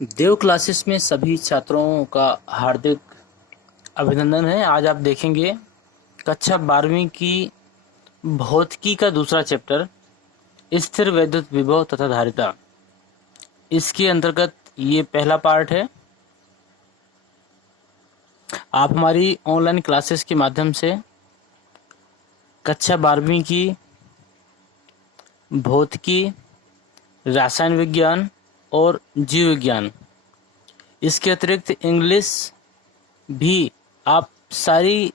देव classes में सभी छात्रों का हार्दिक अभिनंदन है। आज आप देखेंगे कक्षा 12वीं की भौतिकी का दूसरा चैप्टर स्थिर वैद्युत विभव तथा धारिता। इसके अंतर्गत ये पहला पार्ट है। आप हमारी ऑनलाइन क्लासेस के माध्यम से कक्षा 12वीं की भौतिकी, रसायन विज्ञान और जीव विज्ञान, इसके अतिरिक्त इंग्लिश भी आप सारी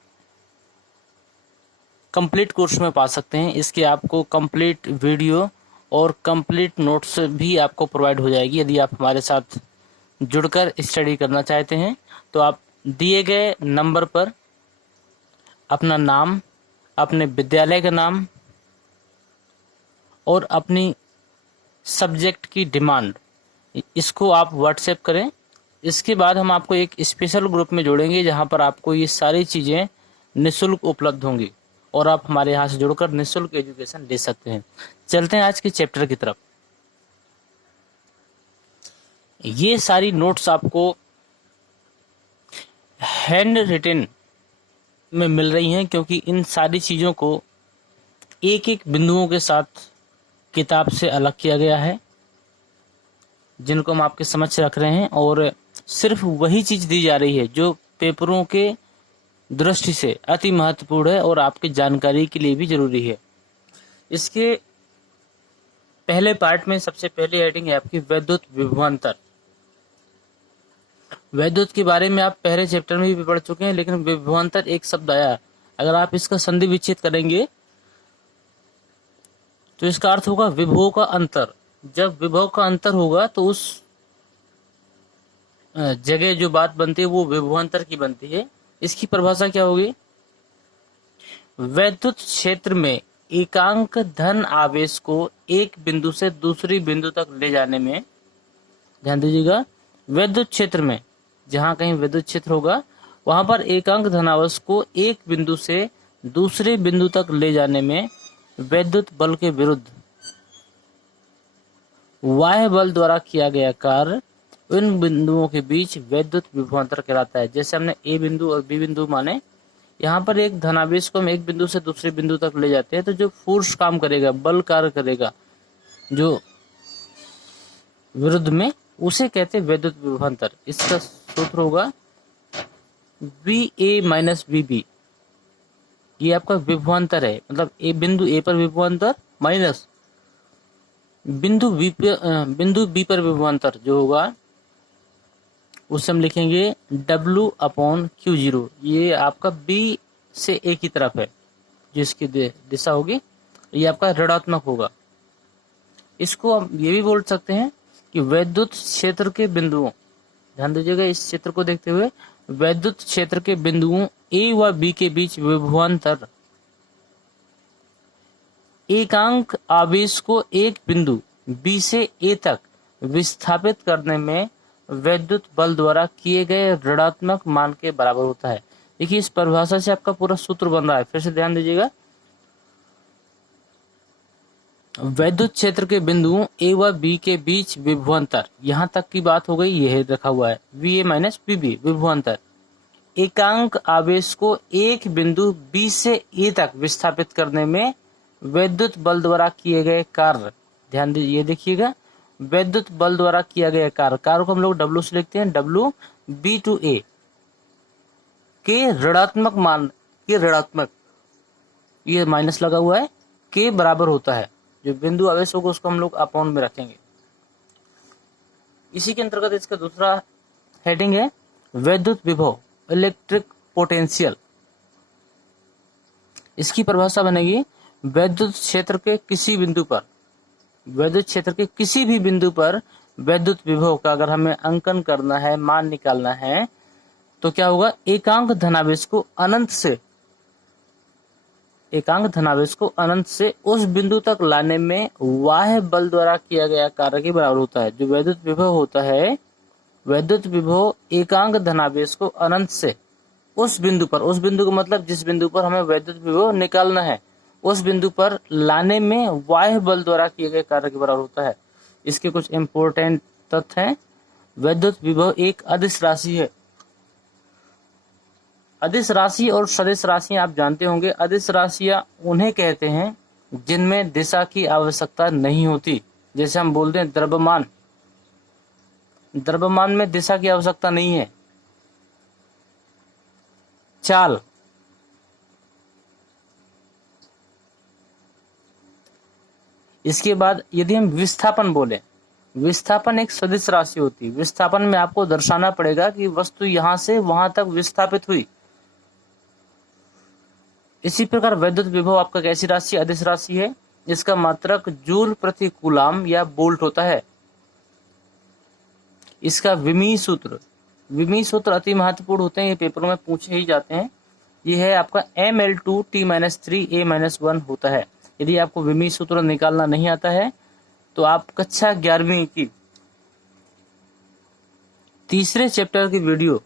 कंप्लीट कोर्स में पा सकते हैं। इसके आपको कंप्लीट वीडियो और कंप्लीट नोट्स भी आपको प्रोवाइड हो जाएगी। यदि आप हमारे साथ जुड़कर स्टडी करना चाहते हैं तो आप दिए गए नंबर पर अपना नाम, अपने विद्यालय का नाम और अपनी सब्जेक्ट की डिमांड, इसको आप व्हाट्सएप करें। इसके बाद हम आपको एक स्पेशल ग्रुप में जोड़ेंगे जहां पर आपको ये सारी चीज़ें निःशुल्क उपलब्ध होंगी और आप हमारे यहाँ से जुड़कर निःशुल्क एजुकेशन ले सकते हैं। चलते हैं आज के चैप्टर की तरफ। ये सारी नोट्स आपको हैंड रिटन में मिल रही हैं, क्योंकि इन सारी चीज़ों को एक एक बिंदुओं के साथ किताब से अलग किया गया है, जिनको हम आपके समक्ष रख रहे हैं। और सिर्फ वही चीज़ दी जा रही है जो पेपरों के दृष्टि से अति महत्वपूर्ण है और आपकी जानकारी के लिए भी जरूरी है। इसके पहले पार्ट में सबसे पहली हेडिंग है आपकी वैद्युत विभवांतर। वैद्युत के बारे में आप पहले चैप्टर में भी पढ़ चुके हैं, लेकिन विभवांतर एक शब्द आया, अगर आप इसका संधि विच्छेद करेंगे तो इसका अर्थ होगा विभव का अंतर। जब विभव का अंतर होगा तो उस जगह जो बात बनती है वो विभवांतर की बनती है। इसकी परिभाषा क्या होगी? वैद्युत क्षेत्र में एकांक धन आवेश को एक बिंदु से दूसरी बिंदु तक ले जाने में, ध्यान दीजिएगा, वैद्युत क्षेत्र में जहां कहीं विद्युत क्षेत्र होगा वहां पर एकांक धनावेश को एक बिंदु से दूसरे बिंदु तक ले जाने में वैद्युत बल के विरुद्ध बाह्य बल द्वारा किया गया कार्य इन बिंदुओं के बीच वैद्युत विभवांतर कहलाता है। जैसे हमने ए बिंदु और बी बिंदु माने, यहाँ पर एक धनावेश को हम एक बिंदु से दूसरे बिंदु तक ले जाते हैं तो जो फोर्स काम करेगा, बल कार्य करेगा जो विरुद्ध में, उसे कहते हैं वैद्युत विभवांतर। इसका सूत्र होगा VA माइनस VB। ये आपका विभवांतर है, मतलब ए बिंदु ए पर विभवांतर माइनस बिंदु बी पर विभवांतर जो होगा उसे हम लिखेंगे W/Q0। ये आपका B से A की तरफ है, जिसकी दिशा होगी ये आपका ऋणात्मक होगा। इसको हम ये भी बोल सकते हैं कि वैद्युत क्षेत्र के बिंदुओं, ध्यान दीजिएगा इस चित्र को देखते हुए, वैद्युत क्षेत्र के बिंदुओं A व B के बीच विभवांतर एकांक आवेश को एक बिंदु B से A तक विस्थापित करने में वैद्युत बल द्वारा किए गए ऋणात्मक मान के बराबर होता है। देखिए इस परिभाषा से आपका पूरा सूत्र बन रहा है, फिर से ध्यान दीजिएगा। वैद्युत क्षेत्र के बिंदुओं A व B के बीच विभवांतर, यहां तक की बात हो गई, यह रखा हुआ है VA माइनस VB विभवांतर एकांक आवेश को एक बिंदु B से A तक विस्थापित करने में वैद्युत बल द्वारा किए गए कार्य, ध्यान दीजिए, ये देखिएगा वैद्युत बल द्वारा किया गया कार्य को हम लोग W से लिखते हैं, WB to A के ऋणात्मक मान के ऋणात्मक, ये माइनस लगा हुआ है, के बराबर होता है, जो बिंदु आवेश होगा उसको हम लोग अपॉन में रखेंगे। इसी के अंतर्गत इसका दूसरा हेडिंग है वैद्युत विभव, इलेक्ट्रिक पोटेंशियल। इसकी परिभाषा बनेगी वैद्युत क्षेत्र के किसी बिंदु पर, वैद्युत क्षेत्र के किसी भी बिंदु पर वैद्युत विभव का अगर हमें अंकन करना है, मान निकालना है, तो क्या होगा? एकांक धनावेश को अनंत से उस बिंदु तक लाने में बाह्य बल द्वारा किया गया कार्य के बराबर होता है। जो वैद्युत विभव होता है, वैद्युत विभव एकांक धनावेश को अनंत से उस बिंदु का मतलब जिस बिंदु पर हमें वैद्युत विभव निकालना है, उस बिंदु पर लाने में बाह्य बल द्वारा किए गए कार्य के बराबर होता है। इसके कुछ इंपॉर्टेंट तथ्य हैं। वैद्युत विभव एक अदिश राशि है। अदिश राशि और सदिश राशि आप जानते होंगे। अदिश राशियां उन्हें कहते हैं जिनमें दिशा की आवश्यकता नहीं होती। जैसे हम बोलते हैं द्रव्यमान, द्रव्यमान में दिशा की आवश्यकता नहीं है। चाल, इसके बाद यदि हम विस्थापन बोले, विस्थापन एक सदिश राशि होती है। विस्थापन में आपको दर्शाना पड़ेगा कि वस्तु यहां से वहां तक विस्थापित हुई। इसी प्रकार वैद्युत विभव आपका कैसी राशि, अदिश राशि है। इसका मात्रक जूल प्रति कूलाम या वोल्ट होता है। इसका विमीय सूत्र, विमीय सूत्र अति महत्वपूर्ण होते हैं, ये पेपर में पूछे ही जाते हैं। ये है आपका mL2T-3A-1 होता है। यदि आपको विमीय सूत्र निकालना नहीं आता है तो आप कक्षा 11वीं की तीसरे चैप्टर की वीडियो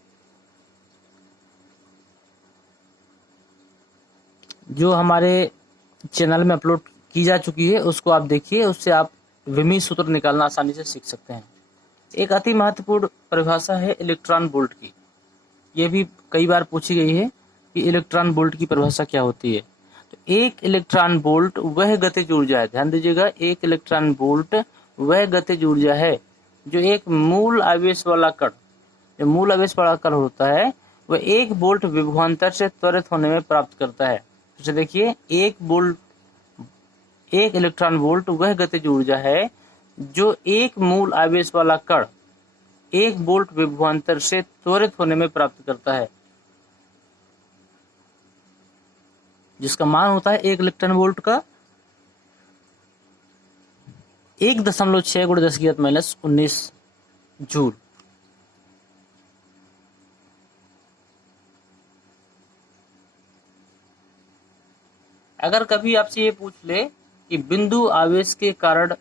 जो हमारे चैनल में अपलोड की जा चुकी है उसको आप देखिए, उससे आप विमीय सूत्र निकालना आसानी से सीख सकते हैं। एक अति महत्वपूर्ण परिभाषा है इलेक्ट्रॉन वोल्ट की। यह भी कई बार पूछी गई है कि इलेक्ट्रॉन वोल्ट की परिभाषा क्या होती है। तो एक इलेक्ट्रॉन वोल्ट वह गतिज ऊर्जा है, ध्यान दीजिएगा, एक इलेक्ट्रॉन वोल्ट वह गतिज ऊर्जा है जो एक मूल आवेश वाला कण, जो मूल आवेश वाला कण होता है वह 1 वोल्ट विभवांतर से त्वरित होने में प्राप्त करता है। तो देखिए, 1 इलेक्ट्रॉन वोल्ट वह गतिज ऊर्जा है जो एक मूल आवेश वाला कण 1 वोल्ट विभवांतर से त्वरित होने में प्राप्त करता है, जिसका मान होता है 1 इलेक्ट्रॉन वोल्ट का 1.6 × 10⁻⁻19 जूल। अगर कभी आपसे ये पूछ ले कि बिंदु आवेश के कारण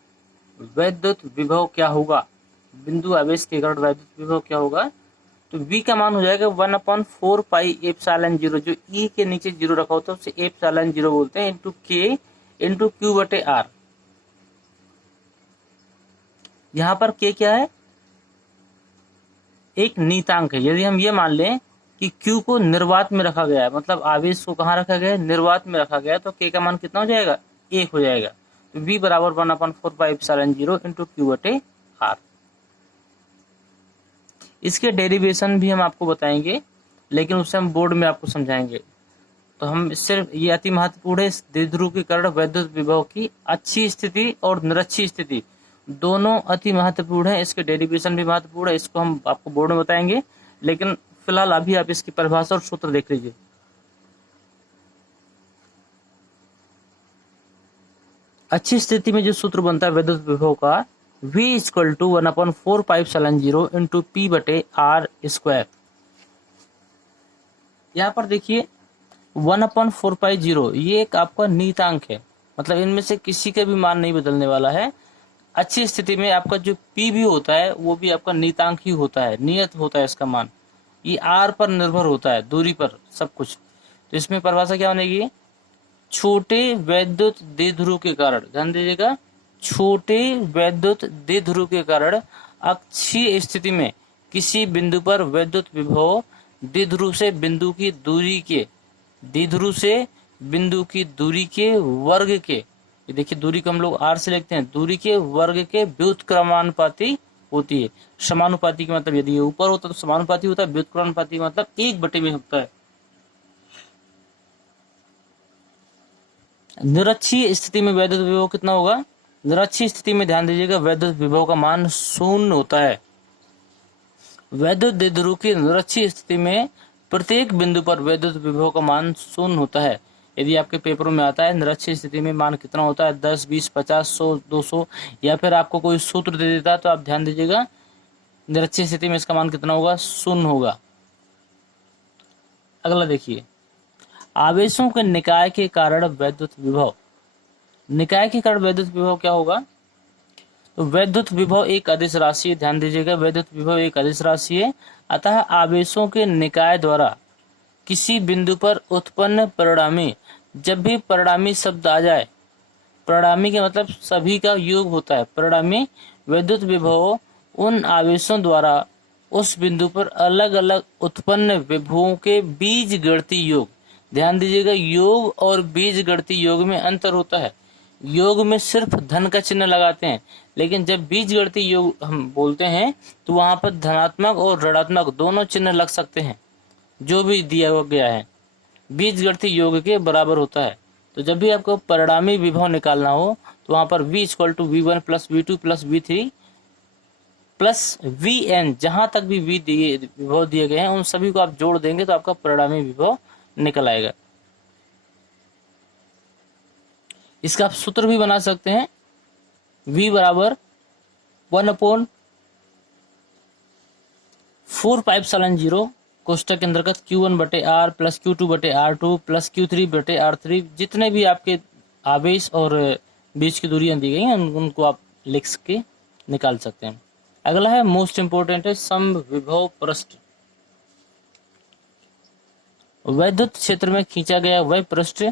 वैद्युत विभव क्या होगा, बिंदु आवेश के कारण वैद्युत विभव क्या होगा, तो V का मान हो जाएगा 1/4 पाई एप्सिलॉन 0, जो E के नीचे 0 रखा होता है उसे एप्सिलॉन 0 बोलते हैं, इंटू K इंटू Q/R। यहाँ पर K क्या है, एक नीतांक है। यदि हम ये मान लें कि Q को निर्वात में रखा गया है, मतलब आवेश को कहाँ रखा गया है, निर्वात में रखा गया है, तो K का मान कितना हो जाएगा, 1 हो जाएगा। तो V बराबर 1/4 पाई एप्सिलॉन 0 इंटू Q/R। इसके डेरिवेशन भी हम आपको बताएंगे, लेकिन उससे हम बोर्ड में आपको समझाएंगे। तो हम सिर्फ ये अति महत्वपूर्ण है, द्विध्रुवीकरण वैद्युत विभव की अच्छी स्थिति और निरक्षी स्थिति दोनों अति महत्वपूर्ण है। इसके डेरिवेशन भी महत्वपूर्ण है, इसको हम आपको बोर्ड में बताएंगे, लेकिन फिलहाल अभी आप इसकी परिभाषा और सूत्र देख लीजिए। अच्छी स्थिति में जो सूत्र बनता है वैद्युत विभव का, V = 1/4 pi epsilon 0 into P/R²। यहाँ पर देखिए 1/4 पाई 0 ये एक आपका नीतांक है, मतलब इनमें से किसी का भी मान नहीं बदलने वाला है। अच्छी स्थिति में आपका जो P भी होता है वो भी आपका नीतांक ही होता है, नियत होता है इसका मान। ये R पर निर्भर होता है, दूरी पर सब कुछ। तो इसमें परिभाषा क्या बनेगी, छोटे वैद्युत द्विध्रुव के कारण, ध्यान दीजिएगा, छोटे वैद्युत द्विध्रुव के कारण अक्षीय स्थिति में किसी बिंदु पर वैद्युत विभव द्विध्रुव से बिंदु की दूरी के, द्विध्रुव से बिंदु की दूरी के वर्ग के, ये देखिए दूरी को हम लोग R से लिखते हैं, दूरी के वर्ग के व्युत्क्रमानुपाती होती है। समानुपाती का मतलब यदि ये ऊपर होता है तो समानुपाती होता है, व्युत्क्रमानुपाती मतलब 1 में होता है। निरक्षीय स्थिति में वैद्युत विभव कितना होगा, निरक्षीय स्थिति में ध्यान दीजिएगा वैद्युत विभव का मान 0 होता है। वैद्युत द्विध्रुव की निरक्षीय स्थिति में प्रत्येक बिंदु पर वैद्युत विभव का मान 0 होता है। यदि आपके पेपरों में आता है निरक्षीय स्थिति में मान कितना होता है, 10, 20, 50, 100, 200, या फिर आपको कोई सूत्र दे देता है तो आप ध्यान दीजिएगा निरक्षीय स्थिति में इसका मान कितना होगा, 0 होगा। अगला देखिए, आवेशों के निकाय के कारण वैद्युत विभव, निकाय के कारण वैद्युत विभव क्या होगा, तो वैद्युत विभव एक अदिश राशि है, ध्यान दीजिएगा वैद्युत विभव एक अदिश राशि है। अतः आवेशों के निकाय द्वारा किसी बिंदु पर उत्पन्न परिणामी, जब भी परिणामी शब्द आ जाए, परिणामी के मतलब सभी का योग होता है, परिणामी वैद्युत विभव उन आवेशों द्वारा उस बिंदु पर अलग अलग उत्पन्न विभवों के बीजगणितीय योग। ध्यान दीजिएगा, योग और बीजगणितीय योग में अंतर होता है। योग में सिर्फ धन का चिन्ह लगाते हैं, लेकिन जब बीजगणितीय योग हम बोलते हैं तो वहां पर धनात्मक और ऋणात्मक दोनों चिन्ह लग सकते हैं। जो भी दिया गया है बीजगणितीय योग के बराबर होता है। तो जब भी आपको परिणामी विभव निकालना हो तो वहां पर v = v1 + v2 + v3 plus vn, जहां तक भी विभव दिए गए हैं उन सभी को आप जोड़ देंगे तो आपका परिणामी विभव निकल आएगा। इसका आप सूत्र भी बना सकते हैं, v = 1/4πε0 कोष्टक के अंतर्गत q1/r + q2/r2 + q3/r3। जितने भी आपके आवेश और बीच की दूरियां दी गई हैं उनको आप लिख के निकाल सकते हैं। अगला है मोस्ट इंपोर्टेंट है समविभव पृष्ठ। वैद्युत क्षेत्र में खींचा गया वह पृष्ठ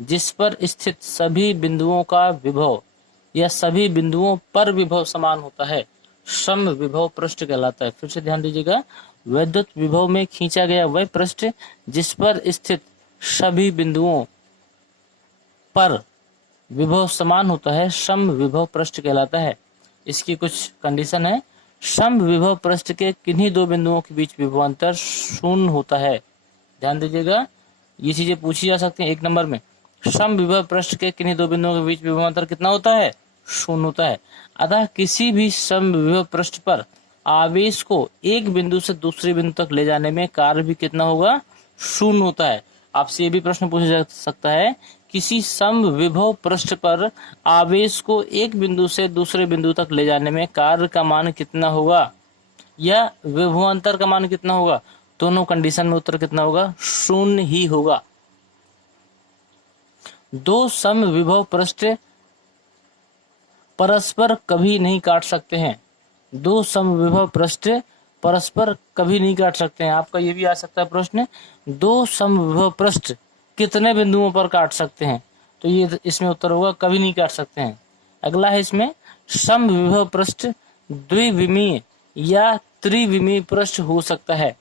जिस पर स्थित सभी बिंदुओं का विभव या सभी बिंदुओं पर विभव समान होता है समविभव पृष्ठ कहलाता है। फिर से ध्यान दीजिएगा, वैद्युत विभव में खींचा गया वह पृष्ठ जिस पर स्थित सभी बिंदुओं पर विभव समान होता है समविभव पृष्ठ कहलाता है। इसकी कुछ कंडीशन है। समविभव पृष्ठ के किन्हीं दो बिंदुओं के बीच विभवांतर शून्य होता है। ध्यान दीजिएगा, ये चीजें पूछी जा सकती हैं। 1 नंबर में समविभव पृष्ठ के किन्हीं दो बिंदुओं के बीच विभवांतर कितना होता है? शून्य होता है। अतः किसी भी समविभव पृष्ठ पर आवेश को एक बिंदु से दूसरे बिंदु तक ले जाने में कार्य भी कितना होगा? शून्य होता है। आपसे ये भी प्रश्न पूछा जा सकता है, किसी समविभव पृष्ठ पर आवेश को एक बिंदु से दूसरे बिंदु तक ले जाने में कार्य का मान कितना होगा या विभवांतर का मान कितना होगा? दोनों कंडीशन में उत्तर कितना होगा? शून्य ही होगा। दो समविभव पृष्ठ परस्पर कभी नहीं काट सकते हैं। दो समविभव पृष्ठ परस्पर कभी नहीं काट सकते हैं। आपका ये भी आ सकता है प्रश्न, दो समविभव पृष्ठ कितने बिंदुओं पर काट सकते हैं? तो ये इसमें उत्तर होगा कभी नहीं काट सकते हैं। अगला है इसमें समविभव पृष्ठ द्विविमीय या त्रिविमीय पृष्ठ हो सकता है,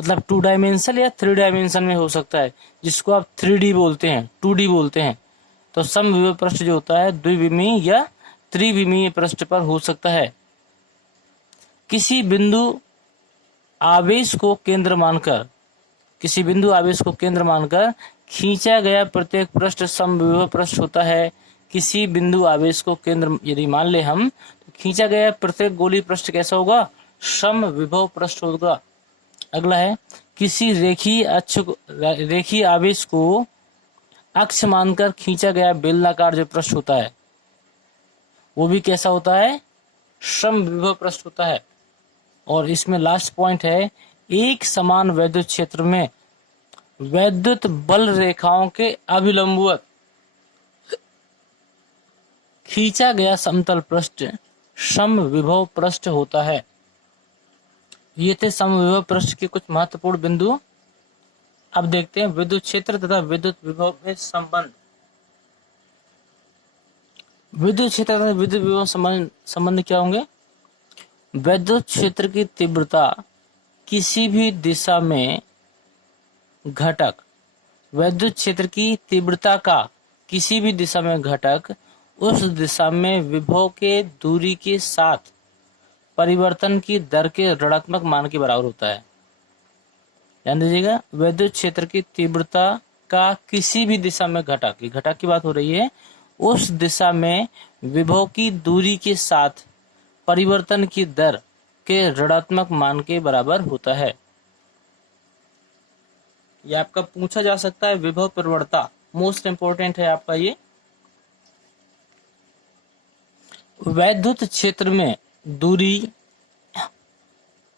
मतलब 2 डायमेंशन या 3 डायमेंशन में हो सकता है, जिसको आप 3D बोलते हैं, 2D बोलते हैं। तो समविभव पृष्ठ जो होता है द्विविमीय या त्रिविमीय पृष्ठ पर हो सकता है। किसी बिंदु आवेश को केंद्र मानकर खींचा गया प्रत्येक पृष्ठ समविभव पृष्ठ होता है। किसी बिंदु आवेश को केंद्र यदि मान ले हम, तो खींचा गया प्रत्येक गोलीय पृष्ठ कैसा होगा? समविभव पृष्ठ होगा। अगला है, किसी रेखीय आवेश को अक्ष मानकर खींचा गया बेलनाकार जो पृष्ठ होता है वो भी कैसा होता है? समविभव पृष्ठ होता है। और इसमें लास्ट पॉइंट है, एक समान वैद्युत क्षेत्र में वैद्युत बल रेखाओं के अभिलंबवत खींचा गया समतल पृष्ठ समविभव पृष्ठ होता है। ये थे समविभव पृष्ठ के कुछ महत्वपूर्ण बिंदु। अब देखते हैं विद्युत क्षेत्र तथा विद्युत विभव में संबंध। विद्युत क्षेत्र तथा विद्युत विभव संबंध क्या होंगे? विद्युत क्षेत्र की तीव्रता किसी भी दिशा में घटक, विद्युत क्षेत्र की तीव्रता का किसी भी दिशा में घटक उस दिशा में विभव के दूरी के साथ परिवर्तन की दर के ऋणात्मक मान के बराबर होता है। ध्यान दीजिएगा, विद्युत क्षेत्र की तीव्रता का किसी भी दिशा में घटक, ये घटक की बात हो रही है, उस दिशा में विभव की दूरी के साथ परिवर्तन की दर के ऋणात्मक मान के बराबर होता है। ये आपका पूछा जा सकता है। विभव प्रवणता मोस्ट इंपोर्टेंट है आपका ये। वैद्युत क्षेत्र में दूरी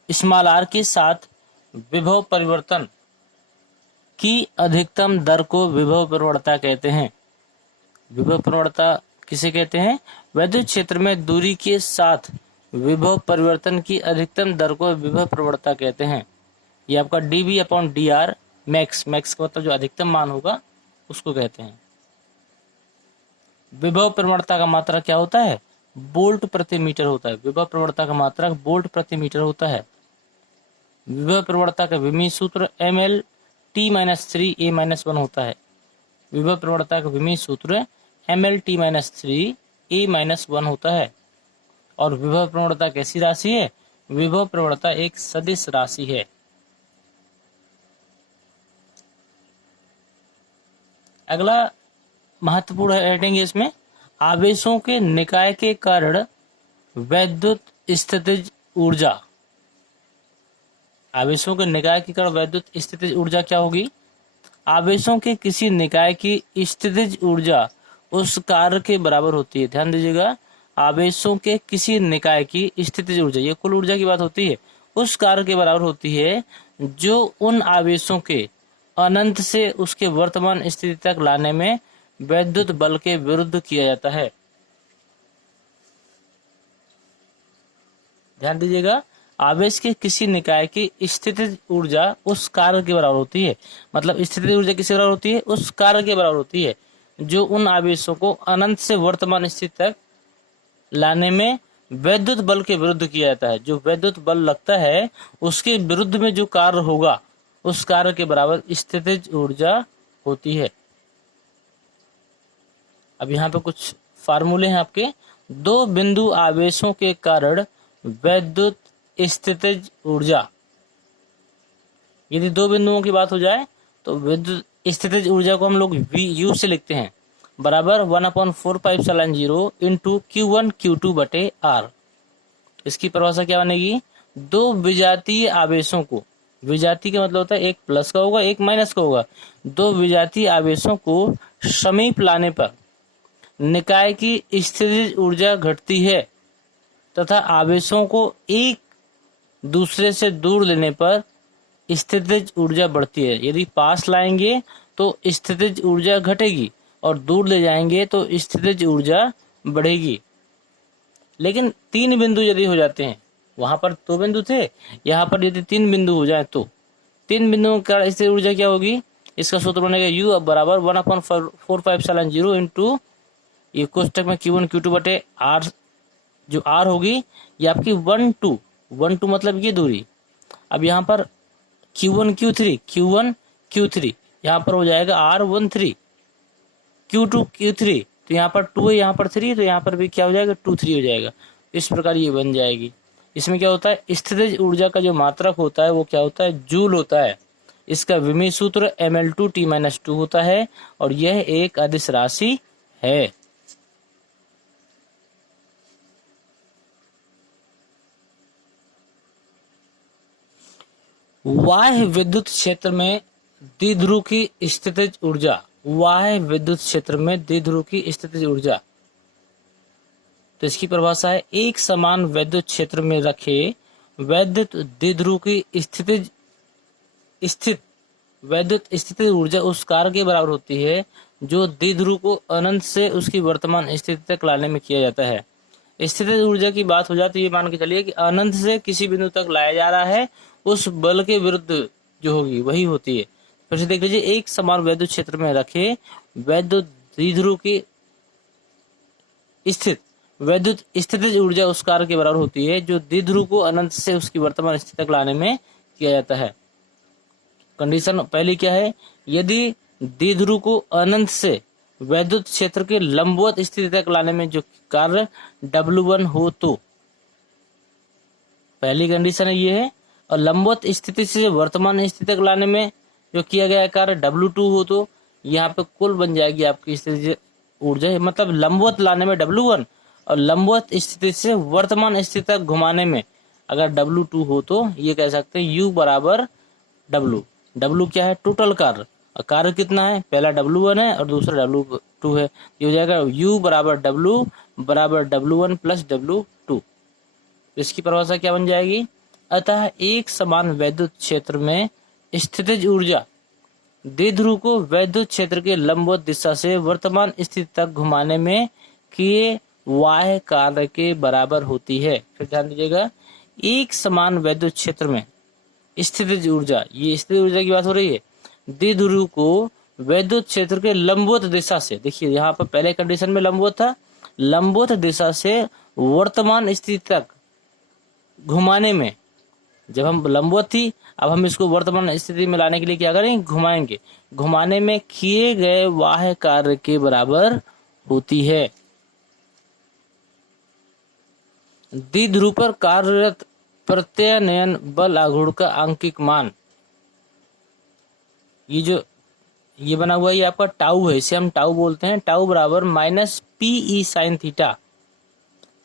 r के साथ विभव परिवर्तन की अधिकतम दर को विभव प्रवणता कहते हैं। विभव प्रवणता किसे कहते हैं? वैद्युत क्षेत्र में दूरी के साथ विभव परिवर्तन की अधिकतम दर को विभव प्रवणता कहते हैं। ये आपका dV/dr मैक्स का मतलब जो अधिकतम मान होगा उसको कहते हैं। विभव प्रवणता का मात्रा क्या होता है? वोल्ट प्रति मीटर होता है। विभव प्रवणता का मात्रक वोल्ट प्रति मीटर होता है। विभव प्रवणता का विमीय सूत्र mL-T-3A-1 होता है। विभव प्रवणता का विमीय सूत्र mL-T-3A-1 होता है। और विभव प्रवणता कैसी राशि है? विभव प्रवणता एक सदिश राशि है। अगला महत्वपूर्ण हेडिंग है इसमें, आवेशों के निकाय के कारण वैद्युत स्थितिज ऊर्जा। आवेशों के निकाय के कारण वैद्युत स्थितिज ऊर्जा क्या होगी? आवेशों के किसी निकाय की स्थितिज ऊर्जा उस कार्य के बराबर होती है। ध्यान दीजिएगा, आवेशों के किसी निकाय की स्थितिज ऊर्जा, ये कुल ऊर्जा की बात होती है, उस कार्य के बराबर होती है जो उन आवेशों के अनंत से उसके वर्तमान स्थिति तक लाने में वैद्युत बल के विरुद्ध किया जाता है। ध्यान दीजिएगा, आवेश के किसी निकाय की स्थितिज ऊर्जा उस कार्य के बराबर होती है। मतलब स्थितिज ऊर्जा किसके बराबर होती है? उस कार्य के बराबर होती है जो उन आवेशों को अनंत से वर्तमान स्थिति तक लाने में वैद्युत बल के विरुद्ध किया जाता है। जो वैद्युत बल लगता है उसके विरुद्ध में जो कार्य होगा उस कार्य के बराबर स्थितिज ऊर्जा होती है। अब यहाँ पे कुछ फार्मूले हैं आपके। दो बिंदु आवेशों के कारण वैद्युत स्थितिज ऊर्जा, यदि दो बिंदुओं की बात हो जाए तो विद्युत स्थितिज ऊर्जा को हम लोग VU से लिखते हैं, बराबर 1/4πε0 इंटू Q1 Q2 बटे R। इसकी परिभाषा क्या बनेगी? दो विजातीय आवेशों को, विजातीय का मतलब होता है एक प्लस का होगा एक माइनस का होगा, दो विजातीय आवेशों को समीप लाने पर निकाय की स्थितिज ऊर्जा घटती है तथा आवेशों को एक दूसरे से दूर लेने पर स्थितिज ऊर्जा बढ़ती है। यदि पास लाएंगे तो स्थितिज ऊर्जा घटेगी और दूर ले जाएंगे तो स्थितिज ऊर्जा बढ़ेगी। लेकिन तीन बिंदु यदि हो जाते हैं, वहां पर दो बिंदु थे, यहाँ पर यदि तीन बिंदु हो जाए तो तीन बिंदुओं का स्थितिज ऊर्जा क्या होगी? इसका सूत्र बनेगा U बराबर 1/4πε0 इंटू ये कोष्टक में Q1 Q2 बटे R। जो R होगी ये आपकी 1 2 मतलब ये दूरी। अब यहाँ पर Q1 Q3 यहाँ पर हो जाएगा R13 Q2 Q3, तो यहाँ पर 2 है यहाँ पर 3, तो यहाँ पर भी क्या हो जाएगा 2 3 हो जाएगा। इस प्रकार ये बन जाएगी। इसमें क्या होता है? स्थितिज ऊर्जा का जो मात्रक होता है वो क्या होता है? जूल होता है। इसका विमीय सूत्र mL2T-2 होता है और यह एक अदिश राशि है। बाह्य विद्युत क्षेत्र में द्विध्रुव की स्थितिज ऊर्जा, बाह्य विद्युत क्षेत्र में द्विध्रुव की स्थितिज ऊर्जा, तो इसकी परिभाषा है एक समान विद्युत क्षेत्र में रखे वैद्युत द्विध्रुव की स्थित वैद्युत स्थितिज ऊर्जा उस कार्य के बराबर होती है जो द्विध्रुव को अनंत से उसकी वर्तमान स्थिति तक लाने में किया जाता है। स्थितिज ऊर्जा की बात हो जाए तो ये मान के चलिए कि अनंत से किसी बिंदु तक लाया जा रहा है, उस बल के विरुद्ध जो होगी वही होती है। फिर से देख लीजिए, एक समान वैद्युत क्षेत्र में रखे वैद्युत द्विध्रुव की स्थित वैद्युत स्थितिज ऊर्जा उस कार्य के बराबर होती है जो द्विध्रुव को अनंत से उसकी वर्तमान स्थिति तक लाने में किया जाता है। कंडीशन पहली क्या है? यदि द्विध्रुव को अनंत से वैद्युत क्षेत्र के लंबवत स्थिति तक लाने में जो कार्य W1 हो तो, पहली कंडीशन है ये है। और लंबवत स्थिति से वर्तमान स्थिति तक लाने में जो किया गया कार्य W2 हो तो यहाँ पे कुल बन जाएगी आपकी स्थितिज ऊर्जा, मतलब लंबवत लाने में W1 और लंबवत स्थिति से वर्तमान स्थिति तक घुमाने में अगर W2 हो तो ये कह सकते हैं U बराबर W। W क्या है? टोटल कार्य। और कार्य कितना है? पहला W1 है और दूसरा W2 है। ये हो जाएगा U बराबर W बराबर W1 प्लस W2। इसकी परिभाषा क्या बन जाएगी? अतः एक समान वैद्युत क्षेत्र में स्थितिज ऊर्जा द्विध्रुव को वैद्युत क्षेत्र के लंबवत दिशा से वर्तमान स्थिति तक घुमाने में किए बाह्य कार्य के बराबर होती है। फिर ध्यान दीजिएगा, एक समान वैद्युत क्षेत्र में स्थितिज ऊर्जा, ये स्थितिज ऊर्जा की बात हो रही है, द्विध्रुव को वैद्युत क्षेत्र के लंबवत दिशा से, देखिए यहाँ पर पहले कंडीशन में लंबवत था, लंबवत दिशा से वर्तमान स्थिति तक घुमाने में, जब हम लंबवत थी अब हम इसको वर्तमान स्थिति में लाने के लिए क्या करेंगे, घुमाएंगे, घुमाने में किए गए बाह्य कार्य के बराबर होती है। द्विध्रुव पर कार्यरत प्रत्यानयन बल आघूर्ण का आंकिक मान, ये बना हुआ ये आपका टाउ है, इसे हम टाउ बोलते हैं। टाउ बराबर minus P sine theta.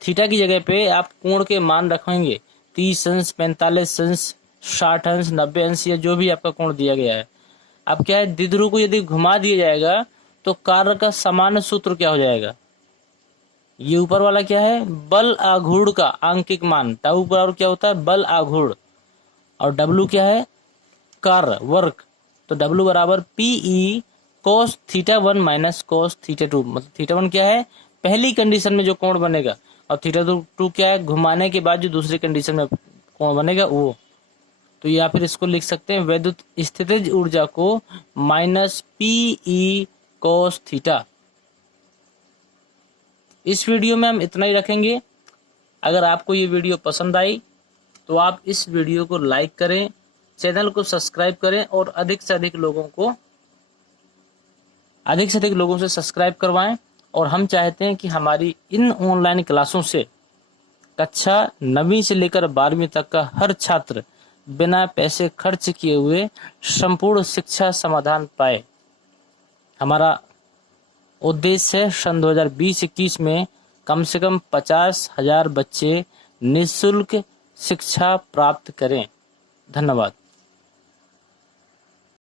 Theta की जगह पे आप कोण के मान रखेंगे 30 अंश, 45 अंश, 60 अंश, 90 अंश, या जो भी आपका कोण दिया गया है। अब क्या है, द्विध्रुव को यदि घुमा दिया जाएगा तो कार्य का सामान्य सूत्र क्या हो जाएगा, ये ऊपर वाला क्या है, बल आघूर्ण का आंकिक मान। टाउ बराबर क्या होता है, बल आघूर्ण, और डब्लू क्या है, कार्य, वर्क। तो डब्लू बराबर PE cos theta 1 minus cos theta 2। मतलब थीटा 1 क्या है, पहली कंडीशन में जो कोण बनेगा, और थीटा 2 क्या है, घुमाने के बाद जो दूसरी कंडीशन में कोण बनेगा वो। तो या फिर इसको लिख सकते हैं वैद्युत स्थितिज ऊर्जा को माइनस पीई कोस थीटा। इस वीडियो में हम इतना ही रखेंगे। अगर आपको ये वीडियो पसंद आई तो आप इस वीडियो को लाइक करें, चैनल को सब्सक्राइब करें, और अधिक से अधिक लोगों से सब्सक्राइब करवाएं। और हम चाहते हैं कि हमारी इन ऑनलाइन क्लासों से कक्षा 9वीं से लेकर 12वीं तक का हर छात्र बिना पैसे खर्च किए हुए संपूर्ण शिक्षा समाधान पाए। हमारा उद्देश्य है सन 2020-21 में कम से कम 50,000 बच्चे निःशुल्क शिक्षा प्राप्त करें। धन्यवाद।